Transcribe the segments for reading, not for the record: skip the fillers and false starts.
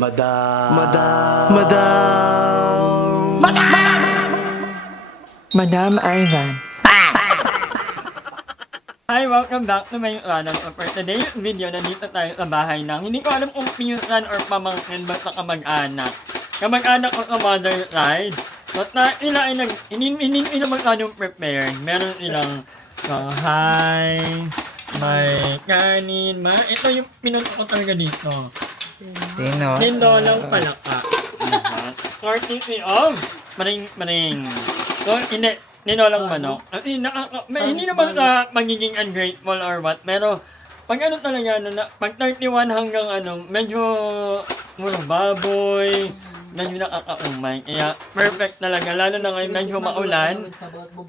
Madam. Madam Ivan. Hi, welcome back to my channel. So for today's video, nandito tayo sa bahay ng hindi ko alam kung pinsan or pamangkin ba sa kamag-anak. Kamag-anak ko sa mother side. At na sila ay hindi magkano prepared. Meron silang Shanghai, may kanin, ito yung pinunta ko talaga dito. Tinolang palaka. Courtesy of Maring. So, Ninolang manok. At hindi naman ka magiging ungrateful or what, pero pag ano talaga, pag 31 hanggang medyo muro baboy, medyo nakakaumay. Kaya perfect talaga, lalo na ngayon medyo maulan,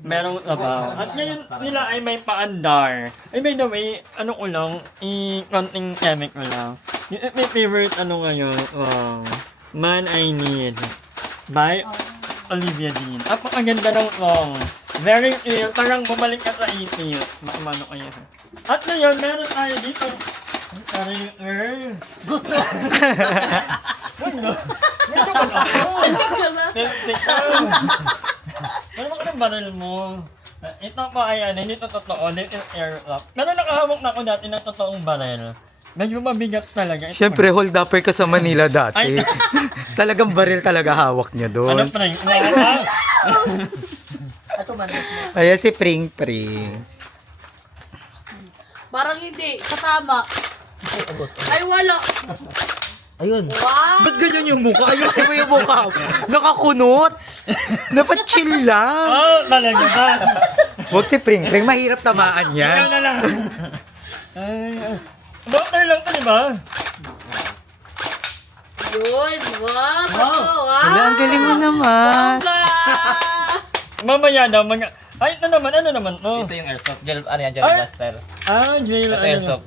merong sabaw. At ngayon nila ay may paandar. Ay by the way, ko lang, konting chemical lang. Yung my favorite ngayon, Man I Need by Olivia Dean. Apakaganda ng song. Very clear. Parang bumalik ka sa 80s. Makamano kayo. At ngayon, meron tayo dito. Gusto! Ano? Medyo ka na ako. Ano ba ka ng baril mo? Ito pa ay hindi ito totoo. Dito yung aircraft. Pero nakahawak na ako dati na totoong baril. Medyo mabigat talaga. Siyempre, hold upper ka sa Manila dati. Ay. Talagang baril talaga hawak niya Ano doon. pa rin? Ayan si Pring. Parang hindi. Kasama. Ay, wala. Ayun. Wow! Ba't ganyan yung mukha? Ayun mo yung mukha. Nakakunot. Dapat chill lang. Talaga ba? Huwag si Pring. Mahirap tamaan Ikaw yan. na lang. Ay. Doctor lang to, di ba? Yun. Wow. Wow. Wala, ang galing mo naman. Bongga! Mamaya daw, ay, ito naman, ano naman to? Ito yung airsoft. Gel, ano yan, gel Ay! blaster. Jail, Ito airsoft.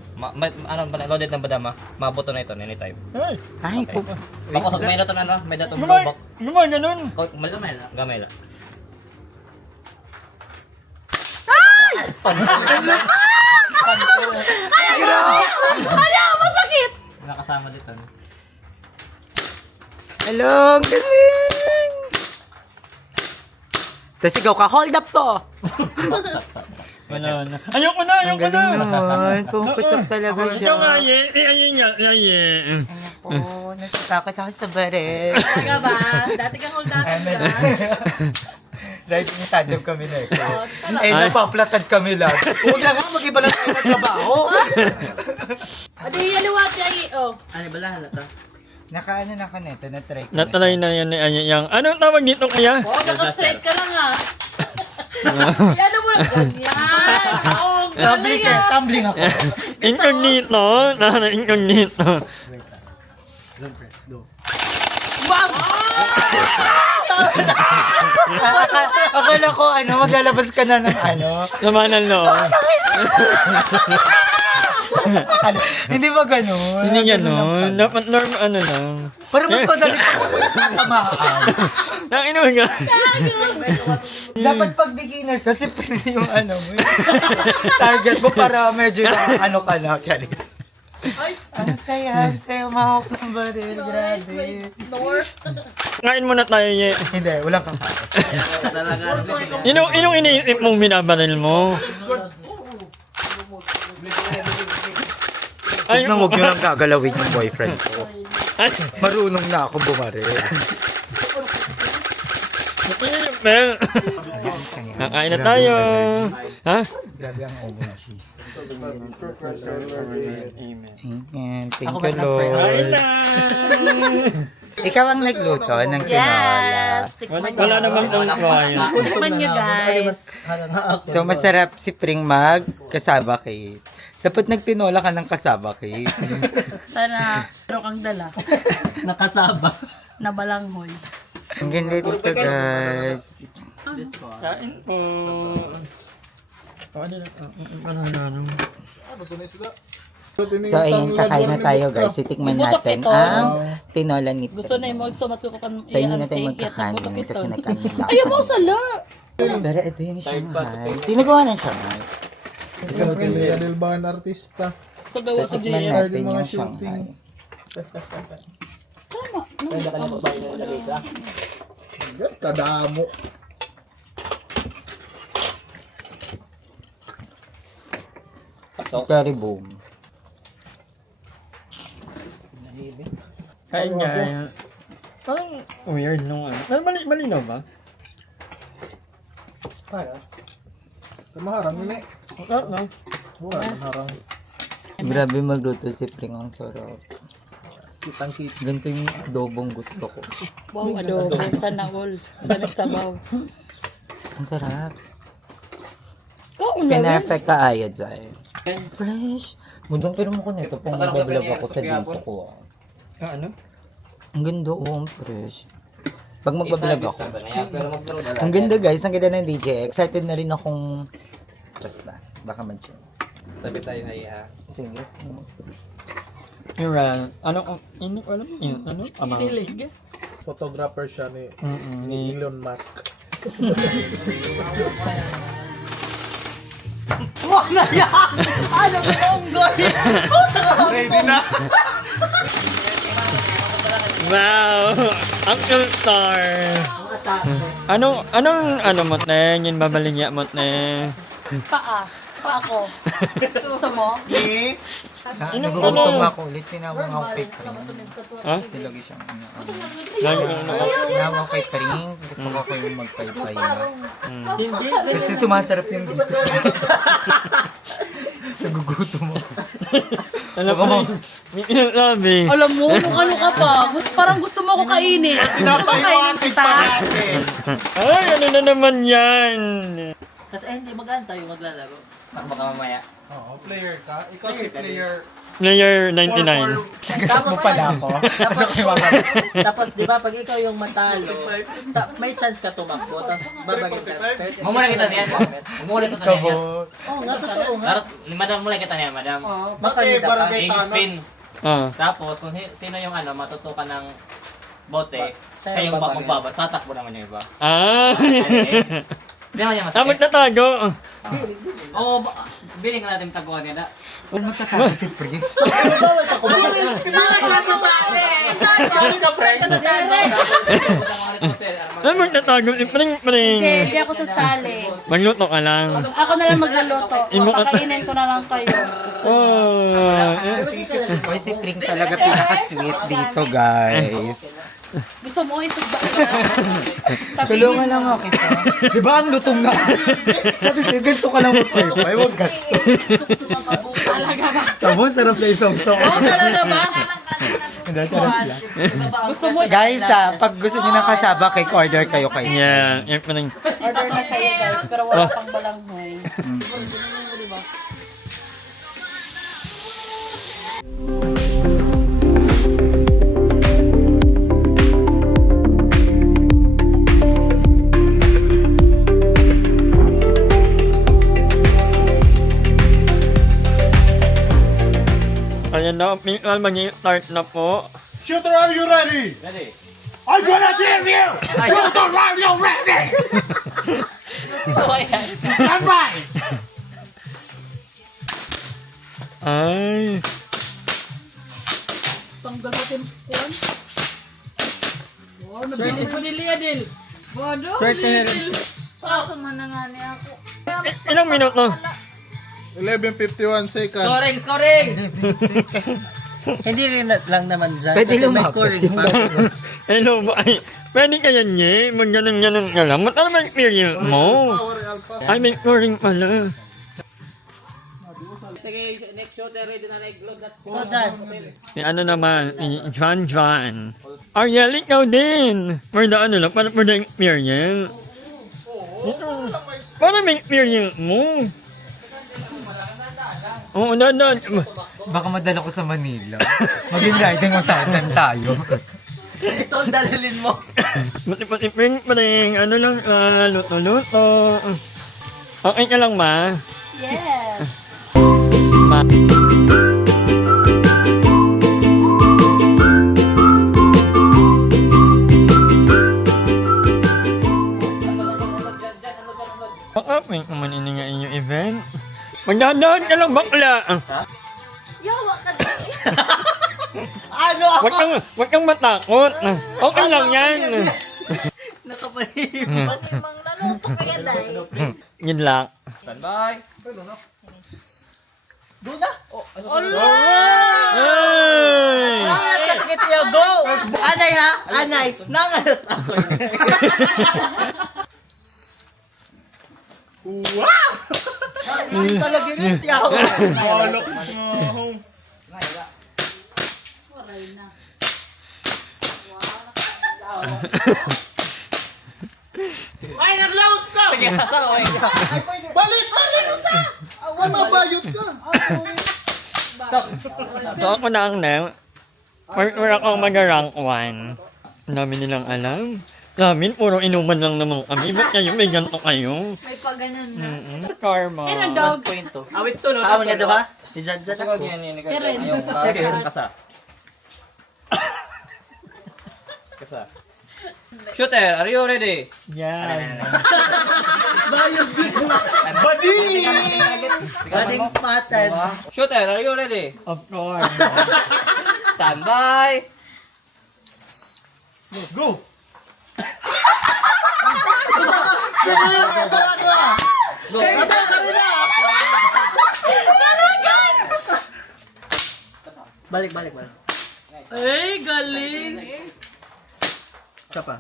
Loaded ng badama. Mabuto na ito, anytime. Ay, Ay, po. Bakos, may datong ano, may datong gumay, bubok. ganun. Gamay lang. Ano? Masakit! Nakasama dito. Hello, ang galing. Tapos ikaw ka, hold up to. Wala na. Ayoko na. Ang galing naman. Pumuputok talaga siya. Ikaw nga, ayun nga, Oo, natatakot ako sa baril. Talaga ba? Dati kang hold up ka. Dahil tinitandem kami na eh. Oh, talaga. Eh, napaplatad kami lang. Huwag na nga, mag-iba lang tayo ng trabaho. O, di yaliwat yan. Oh. Ano ba lahat ito? Nakaano na ka neto, na-try ko. Natry na yan ni Ayang. Anong tawag dito kaya? Oh, naka-straight ka lang ah. Ano mo lang ganyan? Oo, Tumbling galing ah. tumbling ako. Incognito. Incognito. Akala ko, maglalabas ka na ng Namanal noon. Hindi ba ganun? Hindi ganun. Dapat norm, lang. Para mas madali pa ako tamaan. Nakino nga. Dapat pag beginner kasi pwede yung mo, yung target mo para medyo ka na, Chali. Ay, Ang saya mahawak ng baril, grabe. North. Ngayon muna tayo, ye. Hindi, walang kakain. Inong iniisip mong binabaril mo? Huwag nang huwag nyo lang gagalawin yung boyfriend ko. Ay, Marunong na ako bumaril. Mel. Kakain na tayo. Ha? Grabe ang ubo na siya. Amen. Thank Ako you, ba na-pray? Kain Lord. na. Ikaw ang nagluto ng tinola. Yes. Tikman nyo. Wala namang kaya. Tikman nyo guys. So, masarap si Pring mag kasaba cake. Dapat nagtinola ka ng kasaba cake. Sana meron kang dala. Nakasaba. Na balanghoy. Ang ganda dito, guys. Kain po. So, ayun, kakain na tayo, guys. Itikman natin ang tinola ni Pring. Gusto na yung magsumat ko kan. Sa inyo na tayo magkakanin kasi nagkanin lang. Ayaw mo sala. Pero ito yung Shanghai. Sino gawa ng Shanghai? Ikaw kailangan artista. Pagawa sa Tikman JM. natin mga yung shooting. Shanghai. Kaya kanya po bago ng lamesa. Kadamo. Curry boom. Kain nga. Parang weird nung ano. Pero malinaw ba? Para. Maharang ini. No? Wala, maharang. Grabe magluto si Pring, ang sarap. Kitang-kita. Ganito yung adobong gusto ko. Wow, adobo. Sana all. Dami sabaw. Ang sarap. Oo, naman. Pinefect ka ayaw dyan. Fresh. Mudong pero mo ko nito pang magbablog ako sa dito ko. Ano? Ang ganda oh, fresh. Pag magbablog ako. Pero mag-load. Ang ganda guys, ang ganda ng DJ. Excited na rin akong basta. Baka mag-chance. Sabi tayo ay Sige. Mira, ano, alam mo yun? Ano? Ama. Hilig. Photographer siya ni Ni Elon Musk. Wag na yan! Ano ba yung goy? Ready na? Wow! Uncle Star! Anong mo, Neng? Yung babaligya mo, Neng? Paa. Pa ako. Gusto mo? Ni? Nagugutom ako ulit. Tinawag ako kay Pring. Ha? Silagi siyang Lagi ka na tinawag ako kay Pring. Gusto ko yung magpaypay na. Hindi. Kasi sumasarap yung dito. Nagugutom ako. Alam mo, may sinasabi. Alam mo, kung ano ka pa. Parang gusto mo ako kainin. Pakainin kita. Ay, ano na naman yan? Kasi hindi maganda tayo maglalaro. baka mamaya. Oo, player ka. Ikaw si player. Player 99. Nagkatap mo pala ako. Tapos di ba pag ikaw yung matalo, may chance ka tumakbo, tapos babagin ka. Mumula kita niyan. Mumula kita niyan. Oo nga, totoo nga. Darat, madam mula kita niyan, madam. Bakit barangay King tanong? spin. Ah. Tapos kung sino yung ano matutukan ng bote, Siya siya yung yung babagay. magbabar, tatakbo naman yung iba. Ah. Hindi naman niya Ah, masakit. magtatago. Oo, biling natin taguan niya na. Huwag magtatago si Pring. So, ano bawal ka kumain? Sorry ka, friend. Ah, magtatago. Pring. Hindi ako sasali. Magluto ka lang. Ako na lang magluluto. Papakainin ko na lang kayo. Gusto niyo. Oh. Oy, si Pring talaga pinaka-sweet dito, guys. Gusto mo isugba ka na? Tulungan lang ako kita. Di ba ang lutong na? Sabi sa'yo, ganito ka lang magpaypay. Huwag gasto. Talaga ba? Tamo, sarap na isang song. Oo, talaga ba? Hindi, charot lang. Gusto mo Guys, pag gusto niyo ng kasaba cake, order kayo kay Yeah, yung pring. order na kayo guys, pero wala pang balanghoy. Ayan na, mag-start na po. Shooter, are you ready? Ready? I'm gonna give you! Shooter, are you ready? Stand by! Ay. Tanggal natin kuwan. Wow, nabili mo ni Liadil. Bodo, Liadil. Para man na nga niya ako. Ilang minuto? 11:51 seconds. Scoring! Hindi rin lang naman dyan. Pwede kasi may lumapit. scoring pa. Hello ba? Ay, pwede kaya niya? Mag-ganon-ganon ka lang. Ano ba experience mo? Power alpha. Ay, may scoring pala. Sige, next shooter ready na nag-load at Ikaw dyan. Si ano naman, si John. Ariel, ikaw din. For the ano lang, for the experience. Para may experience mo. Oo, doon. Baka madala ko sa Manila. Maging riding matatan tayo. Ito ang dalilin mo. Pati pring, ano lang, luto-luto. Okay ka lang, ma? Yes. Ma. Baka, naman ini nga inyong event. Magdadaan ka lang, bakla. Yawa ka din. Ano Wag kang matakot. Okay lang yan. Nakapahibat. Pati mang naluto kaya dahil. Yun lang. Standby. Doon na. Ay! Nangalat ka sa kitiya, go! Anay ha? Anay. Nangalat ako. Wow! Talaga rin siya ako. Balok na ako. Waray na. Ay, nag-louse ka! Sige, asa ko eh. Balik! Awan, mabayot ka! So ako na ang name. Wala akong mag-rank 1. Namin nilang alam. Namin, puro inuman lang naman kami. Ba't kayo may ganito kayo? May paganan na. Karma. Eh, dog. Awit sunod. Tawag nga diba? Ijadjad Siguro ako. yan yun. Karen. Yung kasa. Kasa. Shooter, are you ready? Yan. Bading spotted. Shooter, are you ready? Of course. Standby. Go! Go. Balik. Ay, galing. Isa pa.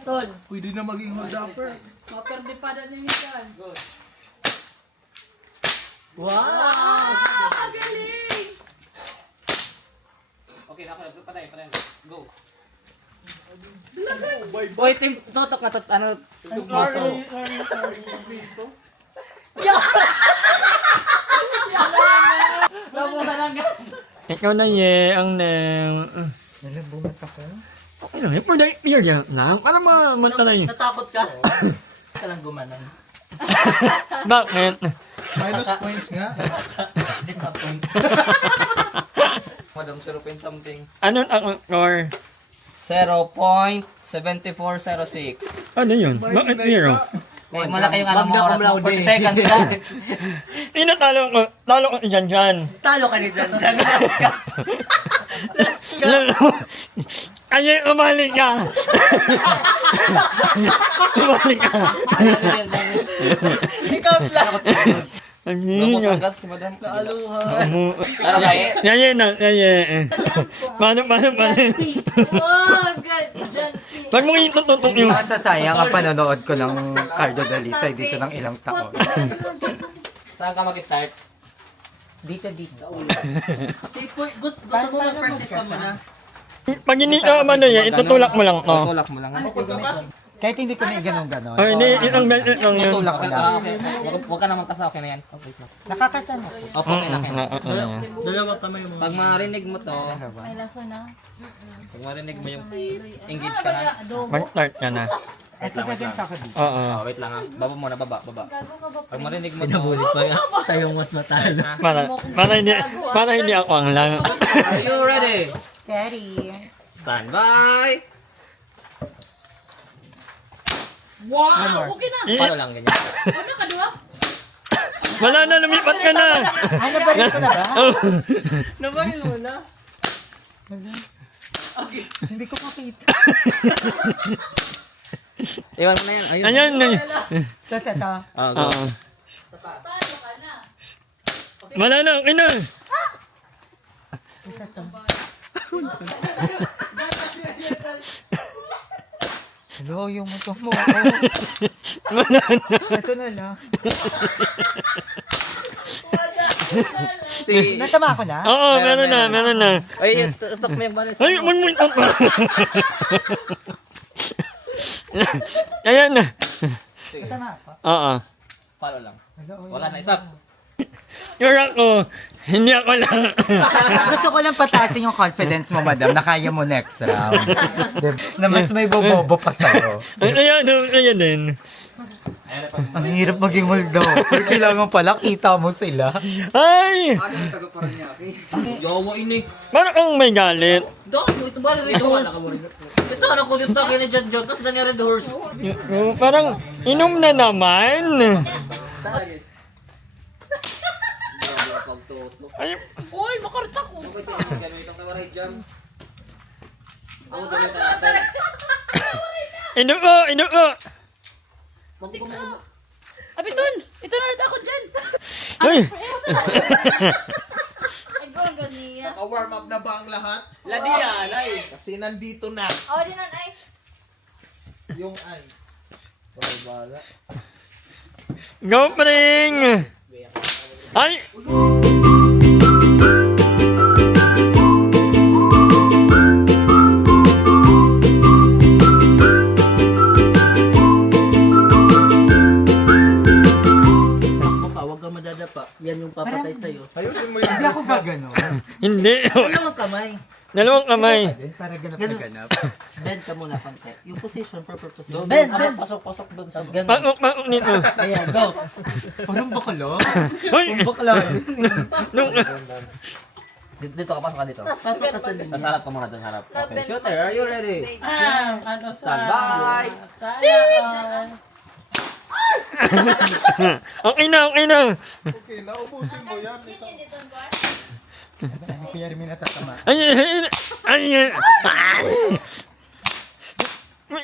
Tol, Pwede na maging hold-upper. maperde pa na niya yan. Wow! Ah, galing! Okay, patay. Go. Boy, team, tutok na to, ano, maso. Nabuka lang gas. Ikaw na ye, ang name. Nalabumat ako. Okay lang, for the year yan lang. Para mamanta na yun. Natakot ka? Ka lang gumanan. Bakit? Minus points nga. Disappoint. Madam, 0 point something. Ano ang score? 0.7406. Ano yun? Bakit zero? Eh, malaki yung ano mo, oras mo, 40 laude. seconds lang. Ino talo ko dyan. Talo ka ni Jan. Ay, umali ka! Umali ka! Ikaw lang. Lubos ang gas, madam. Ano kaya? Yaye na, yaye. Paano? Oh, God, dyan. Wag mo itututok yung... Masasayang ang panonood ko ng Cardo Dalisay dito ng ilang taon. Saan ka mag-start? Dito. Gusto mo mag-practice ka muna? Pag hindi ka ano yan, itutulak mo lang to. Tutulak mo lang. Kahit hindi ko na ganon. Ay, hindi, itong beses lang yun. Tutulak ko lang. Okay. Huwag ka naman kasa, okay na yan. Nakakasana. Opo, okay na. Dalawa kamay mo. Pag marinig mo to, May laso na. pag marinig mo yung engage ka na. Adobo. Mag-start ka na. Ito gaganto ako dito. Oo. Oh, wait lang ha. Baba muna, baba. Gago ka ba? Pag marinig mo to, Nabulit pa nga. Siya yung mas matalo. Para hindi ako ang lang. are you ready? Daddy. Standby. Wow! Okay na. Paano lang ganyan? Ano ka, diba? Wala na, lumipat ka na. Ano ba rin ko na ba? Nabahin mo na. Hindi ko makita. Iwan mo na yan. Ayun. Ayan na. Tapos ito. Oh, go. Oo. Talo ka na. Wala na, okay na. Hello, yung motor mo. Wala na. Ito na lang. Si... Natama ako na? Oo, meron na. Ay, tutok mo yung balis. Ay, mo ito pa. Ayan na. Natama ako. Oo. Paano lang? Hello, Wala na, isap. Yung ako, hindi ako lang. Gusto ko lang patasin yung confidence mo, madam, na kaya mo next round. Na mas may bobobo pa sa'yo. Ayan din. Ang hirap maging hold-upper. Kailangan pala kita mo sila. Ay! Yawa ini. Parang kang may galit. Dog, ito ba rin horse? Ito, ano ko yung takin ni John John kasi na rin horse. Parang inom na naman. Ay, Uy, makarta ko. Ganun itong nawaray dyan. Ako gamitan natin. Inuo, inuo. Abiton! Ito na rin ako dyan! Ay! Ay, bang ganiya. Naka-warm up na ba ang lahat? Ladia, ay. Kasi nandito na Oh, di nan ay. yung ice. Wala bala. Go, paring! Ay! Takbo ka, huwag kang madadapa. Yan yung papatay sa'yo. Ayusin mo yung Hindi ako gaganon. Hindi. Dalawang kamay. Dalawang kamay. Para ganap na ganap. Bend ka muna konti. Yung position, proper position. Bend, bend. Pasok doon sa... Tapos ganun. Pakok, pakok nito. Ayan, go. Parang bakla. Hoy! Bakla. Nung- Dito ka, pasok ka dito. Pasok ka sa Sa linya. harap ka muna doon, harap. Okay, shooter, are you ready? Ano Stand by! Okay na, okay na. okay, naubusin mo yan. Kaya rin may natatama. Ay, ay, ay, ay.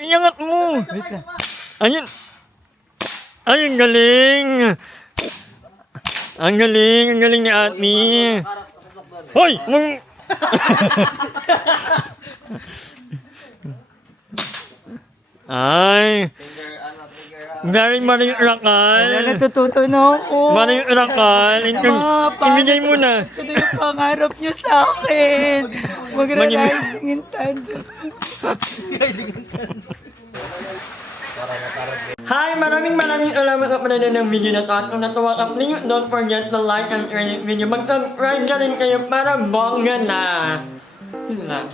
Iangat mo. Wait lang. Ayun. Ay, ang galing. Ang galing ni Ate. Hoy! Mong... Ay. Very maring Wala, rakal. natututo na ako. Maring rakal. Ibigay mo na. Ito yung pangarap niyo sa akin. Magra-riding in tandem. Hi! Maraming salamat sa panonood ng video na to. At kung natuwa ka, please don't forget to like and share the video. Mag-subscribe na rin kayo para bongga na. Yun lang.